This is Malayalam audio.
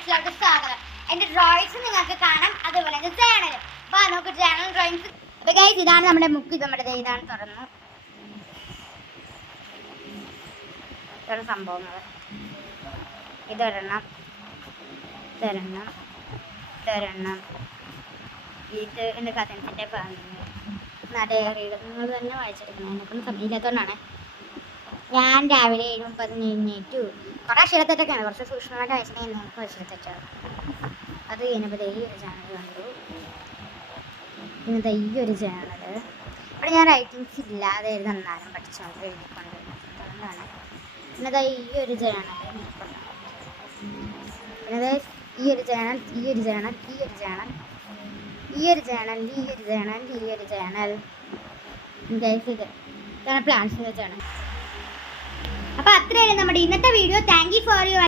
ബോക്സിലോട്ട് സ്വാഗതം. എൻ്റെ ഡ്രോയിങ്സ് നിങ്ങൾക്ക് കാണാം, അതുപോലെ എൻ്റെ ചാനലും. അപ്പോൾ നമുക്ക് ചാനൽ ഡ്രോയിങ്സ്. അപ്പോൾ ഗൈസ്, ഇതാണ് നമ്മുടെ ബുക്ക്. ഇതാണ് തുറന്നു ഇതാണ് സംഭവങ്ങൾ. ഇതൊരെണ്ണം, ഇത് എൻ്റെ കസിൻസിൻ്റെ ഡയറിയുടെ നിങ്ങൾ തന്നെ വായിച്ചെടുക്കണം. എനിക്കൊന്നും സമയമില്ലാത്തതുകൊണ്ടാണ്. ഞാൻ രാവിലെ 7:30 എഴുന്നേറ്റു. കുറേ അക്ഷരത്തെറ്റൊക്കെയാണ്, കുറച്ച് സൂക്ഷ്മമായിട്ട് വായിച്ചിട്ടുണ്ടെങ്കിൽ നമുക്ക് അക്ഷരത്തെറ്റാണ്. അത് കഴിഞ്ഞപ്പോൾ ഈ ഒരു ചാനൽ കണ്ടു. പിന്നെ ഈ ഒരു ചാനൽ ഇവിടെ ഞാൻ റൈറ്റിങ്സ് ഇല്ലാതെ നന്നാലും പഠിച്ചുകൊണ്ട് എഴുതിക്കൊണ്ട് അതുകൊണ്ടാണ്. പിന്നെ ഈ ഒരു ചാനൽ, പിന്നെ ഈ ഒരു ചാനൽ, ഇതാണ് പ്ലാന്റ്സിൻ്റെ ചാനൽ. അപ്പോൾ അത്രയാണ് നമ്മുടെ ഇന്നത്തെ video. Thank you for your